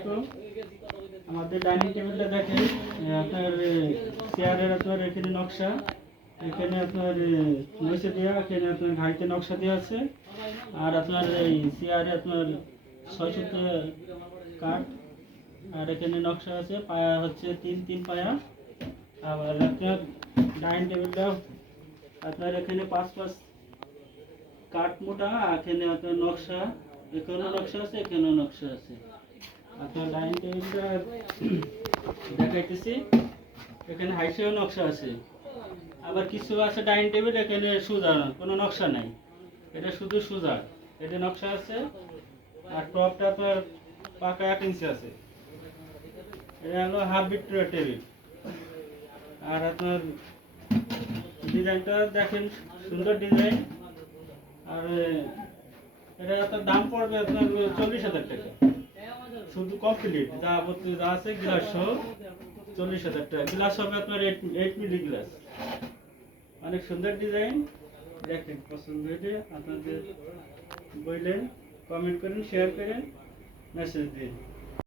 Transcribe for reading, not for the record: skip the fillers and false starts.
আলাইকুম। আমাদের ডাইনিং টেবিলটা দেখেন, আপনার চেয়ারের আপনার এখানে নকশা, এখানে আপনার নিচে দেওয়া, এখানে আপনার ঘাইতে নকশা দেওয়া আছে। আর আপনার এই চেয়ারে আপনার 6 কাঠ, আর এখানে নকশা আছে। পায়া হচ্ছে 3 পায়া। আবার আপনার ডাইনিং টেবিলটা আপনার এখানে 5 কাঠ মোটা, এখানে আপনার নকশা, এখানেও নকশা আছে, এখানেও নকশা আছে। আপনার ডাইনিং টেবিলটা দেখাইতেছি, এখানে হাইসেও নকশা আছে। আবার কিছু আছে ডাইনিং টেবিল এখানে সোজা, কোনো নকশা নাই, এটা শুধু সোজা, এটা নকশা আছে। আর টপটা আপনার পাকা 1 ইঞ্চি আছে। এটা হলো হাফ ভিক্টোরিয়া টেবিল। আর আপনার ডিজাইনটা দেখেন, সুন্দর ডিজাইন। আর এটা আপনার দাম পড়বে আপনার 40,000 টাকা, শুধু কমপ্লিট যাবতীয় যা আছে গ্লাস সহ 40,000 টাকা। গ্লাস হবে আপনার 8 মিলি গ্লাস। অনেক সুন্দর ডিজাইন। দেখেন, পছন্দ হলে আপনাদের বললেন, কমেন্ট করেন, শেয়ার করেন, মেসেজ দিন।